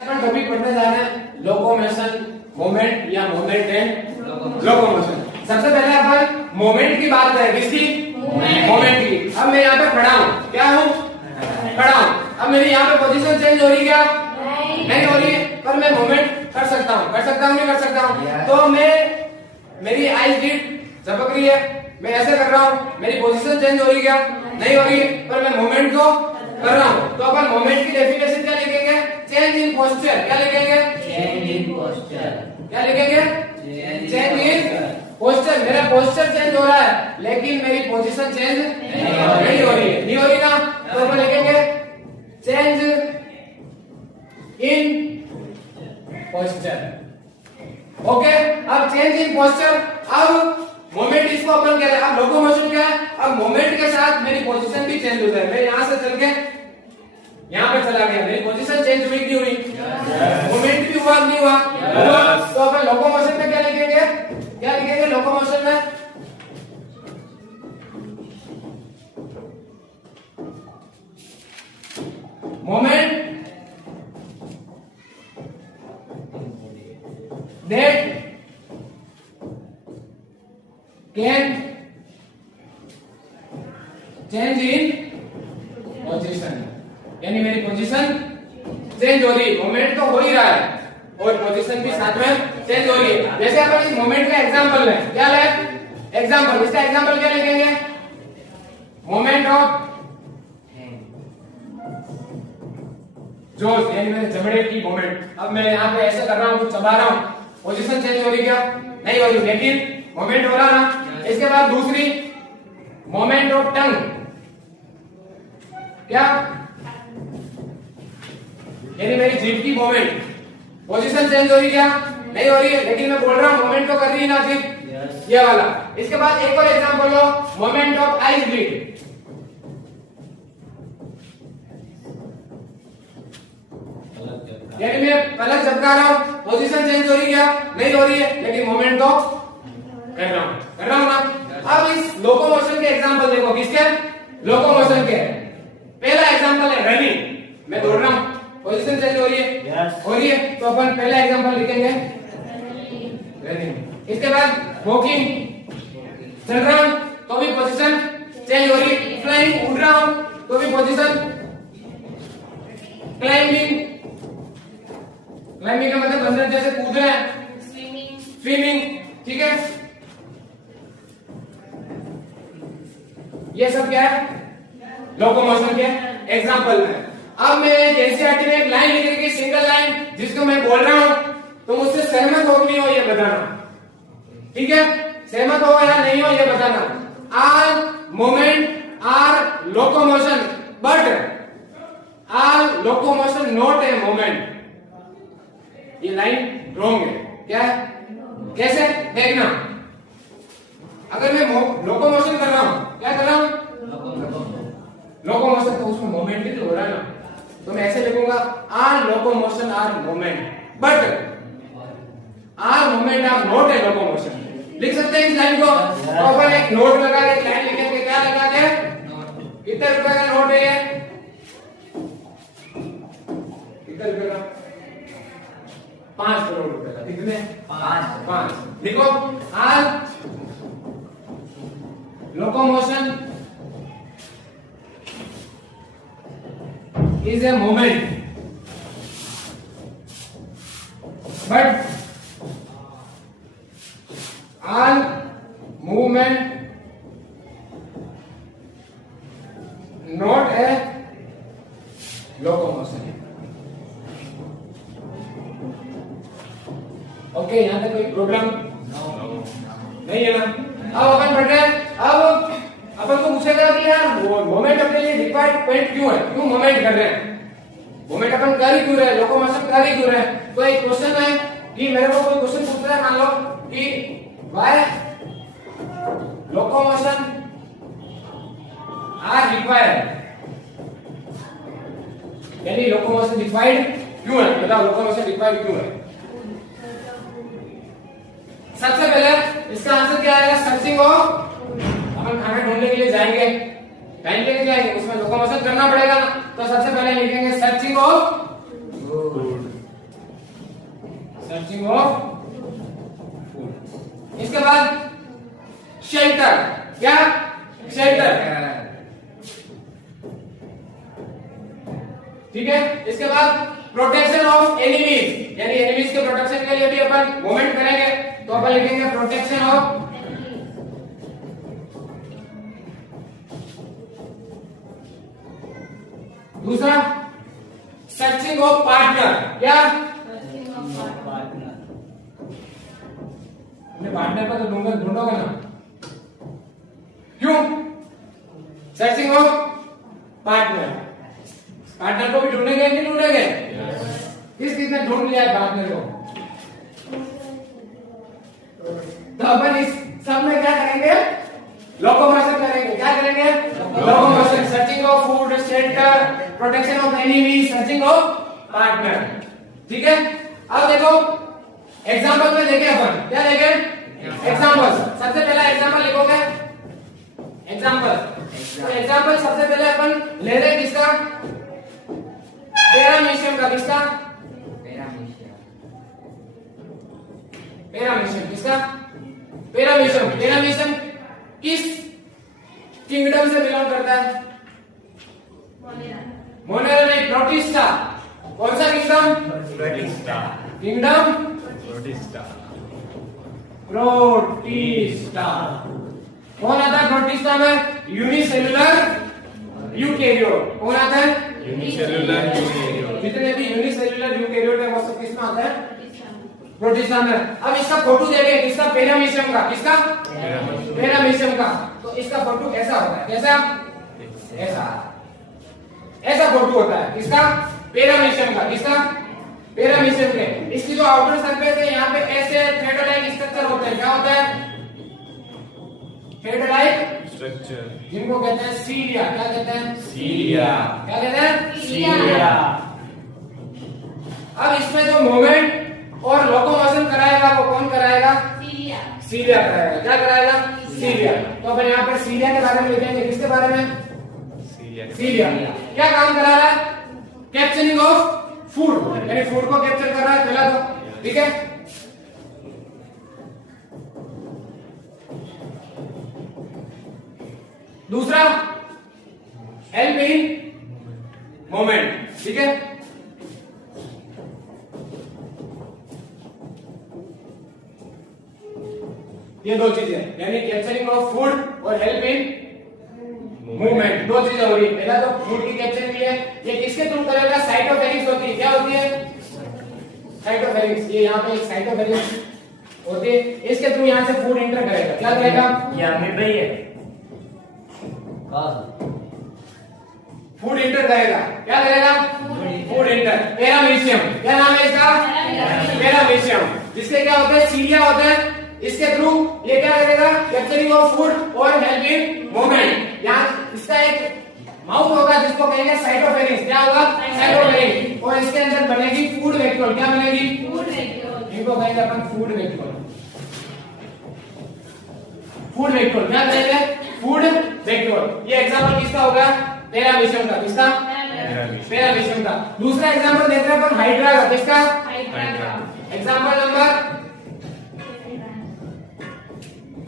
Topic पढ़ने जा रहे हैं लोकोमोशन, मोमेंट या मोमेंट एंड लोकोमोशन। सबसे पहले अपन मोमेंट की बात करें, किसकी? मोमेंट की। अब मैं यहाँ पे खड़ा हूँ, क्या हूँ? खड़ा हूँ। अब मेरी यहाँ पे पोजीशन चेंज हो रही है क्या? नहीं हो रही है, पर मैं मोमेंट कर सकता हूँ, नहीं कर सकता हूँ। तो मैं, मेरी आईज झपक रही है, मैं ऐसे कर रहा हूँ, मेरी पोजीशन चेंज हो रही है क्या? नहीं हो रही है, पर मैं मोमेंट को कर रहा हूँ। तो अपन मोमेंट की डेफिनेशन क्या लिखेंगे? Change in posture. क्या लिखेंगे? Change in posture. क्या लिखेंगे? Change in posture. मेरा पोस्चर चेंज हो रहा है, लेकिन मेरी पोजीशन चेंज नहीं हो रही है। नहीं हो रही ना, तो अपन लिखेंगे चेंज इन पोस्चर। ओके, अब चेंज इन पोस्चर। अब मोमेंट इसको अपन कह रहे हैं। अब लोकोमोशन क्या है? अब मोमेंट के साथ मेरी पोजीशन भी चेंज हो जाए। मैं यहां से चल के यहाँ पे चला गया, मेरी पोजीशन चेंज हुई कि हुई? मोमेंट भी हुआ नहीं हुआ? हुआ। तो अपन लोकोमोशन में क्या लिखेंगे? क्या लिखेंगे लोकोमोशन में? Moment that can change in position। यानी मेरी पोजीशन चेंज हो रही, मोमेंट तो हो ही रहा है और पोजीशन भी साथ में चेंज हो रही है। जैसे अपन इस मोमेंट का एग्जांपल लें, क्या लें? एग्जांपल। इसका एग्जांपल क्या लिखेंगे? मोमेंट ऑफ जोश, यानी मेरे जबड़े की मोमेंट। अब मैं यहाँ पे ऐसे कर रहा हूँ, कुछ चबा रहा हूँ, पोजीशन चेंज हो रही क्या? नहीं हो रही, लेकिन मोमेंट हो रहा ना। इसके बाद दूसरी मोमेंट ऑफ टंग। क्या? यानी मेरी जीभ की मोमेंट, पोजीशन चेंज हो रही क्या? नहीं हो रही है, लेकिन मैं बोल रहा हूं मोमेंट तो कर रही है ना जीभ, ये वाला। इसके बाद एक और example low, moment of eyes bleed. यानी मैं पलक झपका रहा हूं, पोजीशन चेंज हो रही क्या? नहीं हो रही है, लेकिन मोमेंट तो कर रहा हूं ना। अब इस लोकोमोशन के एग्जांपल देखो, किसके? लोकोमोशन के। पहला एग्जांपल है रनिंग, मैं दौड़ रहा हूं, पोजीशन चेंज हो रही है? हो रही है, तो अपन पहला एग्जांपल लिखेंगे रनिंग। इसके बाद वॉकिंग, चल रहा हूं तो भी पोजीशन चेंज हो रही है। फ्लाइंग, उड़ रहा हूं तो भी पोजीशन। क्लाइंबिंग, क्लाइंबिंग का मतलब अंदर जैसे कूद रहे हैं, स्विमिंग, ठीक है। ये सब क्या है? लोकोमोशन के एग्जांपल है। अब मैं एनसीईआरटी में एक लाइन लिख रही, सिंगल लाइन, जिसको मैं बोल रहा हूं, तो मुझसे सहमत हो नहीं हो ये बताना, ठीक है? सहमत हो या नहीं हो ये बताना। All movement all locomotion, but all locomotion not a movement. ये लाइन रॉन्ग है। क्या है? कैसे? देखना, अगर मैं लोकोमोशन कर रहा हूं, क्या कर रहा हूं? लोकोमोशन, तो उसमें मोमेंट भी तो हो रहा है ना, तो मैं ऐसे लिखूंगा all locomotion all movement, but all movement all not a locomotion. लिख सकते हैं इस लाइन को? तो अपन एक नोट लगा के लाइन लिखेंगे, क्या लगा के? कितने रुपए का नोट है ये? कितने रुपए का? 5 करोड़ रुपए का। कितने? 5। देखो, all locomotion is a movement, but all movement not a locomotion। Okay, यहाँ तक कोई प्रॉब्लम नहीं है ना? अब अपन पढ़ रहे हैं। अब अपन को पूछेगा कि यार मोमेंट अपने लिए रिक्वायर्ड पॉइंट क्यों है? क्यों मोमेंट कर रहे हैं? मोमेंट अपन कर ही क्यों रहे हैं? लोकोमोशन कर ही क्यों रहे हैं? तो एक क्वेश्चन है कि मेरे को कोई क्वेश्चन पूछ रहा है, मान लो कि व्हाई लोकोमोशन आर रिक्वायर्ड, यानी लोकोमोशन रिक्वायर्ड क्यों है? बताओ, लोकोमोशन रिक्वायर्ड क्यों है? सबसे पहले इसका आंसर क्या आएगा? Searching of. अपन खाना ढूंढने के लिए जाएंगे, टाइम लेके जाएंगे, उसमें लोकोमोशन करना पड़ेगा ना। तो सबसे पहले लिखेंगे searching of searching of food. इसके बाद शेल्टर, क्या शेल्टर, ठीक है। इसके बाद प्रोटेक्शन ऑफ एनिमीज, यानी एनिमीज के प्रोटेक्शन के लिए भी अपन मूवमेंट करेंगे, तो अपन लिखेंगे प्रोटेक्शन ऑफ दूसरा सर्चिंग ऑफ पार्टनर, क्या अपने पार्टनर को तो ढूंढोगे ना, क्यों सर्चिंग ऑफ पार्टनर, पार्टनर को भी ढूंढेंगे नहीं ढूंढेंगे, किसने ढूंढ लिया है पार्टनर को, तो अपन इस सब में क्या करेंगे, लोकोमोशन करेंगे, क्या करेंगे locomotion, searching of food, shelter, protection of enemy, searching of partner, ठीक है। अब देखो एग्जांपल में देखें अपन, क्या देखें एग्जांपल, सबसे पहला एग्जांपल लिखोगे एग्जांपल, तो एग्जांपल सबसे पहले अपन ले रहे किसका, पैरामीशियम का, किसका पैरामीशियम, किसका पैरामीशियम, पैरामीशियम किस किंगडम से बिलोंग करता है, मोनेरा नहीं, प्रोटिस्टा, कौन सा किंगडम, किंगडम प्रोटिस्टा, कौन आता है प्रोटिस्टा में, यूनिसेलुलर यूकेरियोट, कौन आता है यूनिसेलुलर यूकेरियोट, जितने भी यूनिसेलुलर यूकेरियोट है वो सब किसमें आता है, प्रोटिस्टा में। अब इसका फोटो देखें, किसका पैरामीशियम का, किसका पैरामीशियम का, तो इसका फोटो कैसा होता है, कैसा ऐसा, ऐसा फोटो होता है, किसका पैरामीशियम का, किसका पैरामीशियम के। इसकी जो आउटर सरफेस है यहाँ पे ऐसे थ्रेड लाइक स्ट्रक्चर होते हैं, क्या होता है थ्रेड लाइक स्ट्रक्चर, जिनको कहते हैं सीलिया, क्या कहते हैं सीलिया, क्या कहते हैं सीलिया। अब इसमें जो मूवमेंट और लोकोमोशन कराएगा वो कौन कराएगा, सीलिया कराएगा, क्या कराएगा सीलिया। तो अपन यहाँ पर सीलिया के बारे में लिखेंगे, किसके बारे में, सीलिया क्या काम करा रहा है, कैप्चरिंग ऑफ फूड, यानी फूड को कैप्चर कर रहा है पहला तो, ठीक है। दूसरा हेल्प इन मोमेंट, ठीक है। ये दो चीजें, यानी कैप्चरिंग ऑफ फूड और हेल्प इन मूवमेंट, दो चीजें हो रही है। पहला तो फूड की कैप्चरिंग के लिए ये किसके थ्रू करेगा, साइटोफेरिक्स होती है, क्या होती है साइटोफेरिक्स, ये यहाँ पे एक साइटोफेरिक्स होती है, इसके थ्रू यहाँ से फूड एंटर करेगा, क्या करेगा, फूड एंटर करेगा, क्या करेगा फूड एंटर। पैरामीशियम, क्या नाम है इसका, पैरामीशियम, जिसके क्या होता है सीलिया होता है, इसके थ्रू ये क्या करेगा, कैप्चरिंग ऑफ फूड और हेल्प इन मूवमेंट। यहाँ इसका एक माउथ होगा जिसको कहेंगे साइटोफेरिक्स, क्या होगा साइटोफेरिक्स, और इसके अंदर बनेगी फूड वैक्यूल, क्या बनेगी फूड वैक्यूल, इनको कहेंगे अपन फूड वैक्यूल, फूड वैक्यूल, क्या कहेंगे फूड वैक्यूल। ये एग्जांपल किसका होगा, पैरामीशियम का, किसका पैरामीशियम का। दूसरा एग्जांपल देख रहे हैं अपन हाइड्रा का, किसका एग्जांपल नंबर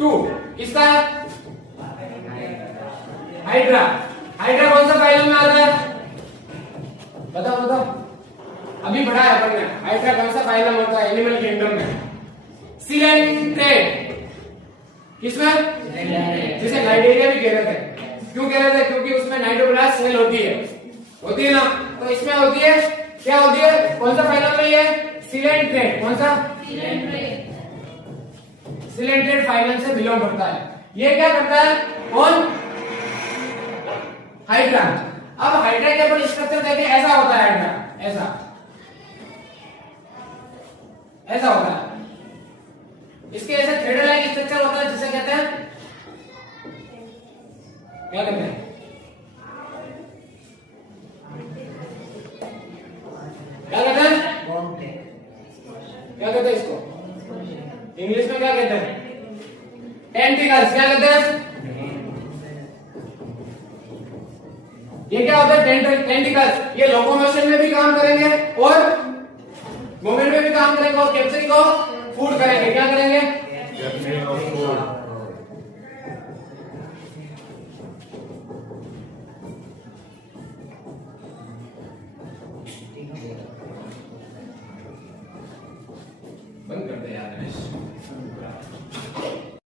2, किसका हाइड्रा। हाइड्रा कौन सा फाइलम में आता है, बताओ बताओ, अभी पढ़ा है अपन ने, हाइड्रा कौन सा फाइलम होता है एनिमल किंगडम में, सिलेंट्रेट, किसमें जिसे नाइडेरिया भी कह रहे थे, क्यों कह रहे थे, क्योंकि उसमें नाइट्रोब्लास्ट सेल होती है ना, तो इसमें होती है, क्या होती है, कौन सा फाइलम में ये सिलेंट्रेट, कौन सा सिलेंट्रेट फाइलम से बिलोंग करता है। ये क्या करता है, कौन हाइड्रा। अब हाइड्रा के ऊपर स्ट्रक्चर देखें, ऐसा होता है हाइड्रा, ऐसा ऐसा होता है, इसके ऐसे थ्रेड लाइक स्ट्रक्चर होता है, जिसे कहते हैं क्या कहते हैं, क्या कहते हैं, क्या कहते हैं इसको इंग्लिश में क्या कहते हैं, टेंटिकल्स, क्या कहते हैं, ये क्या होता है टेंटिकल्स। ये लोकोमोशन में भी काम करेंगे और मूवमेंट में भी काम करेंगे और कैप्चरिंग ऑफ फूड करेंगे। क्या करेंगे? Capturing of food. बंद कर दे यार गणेश।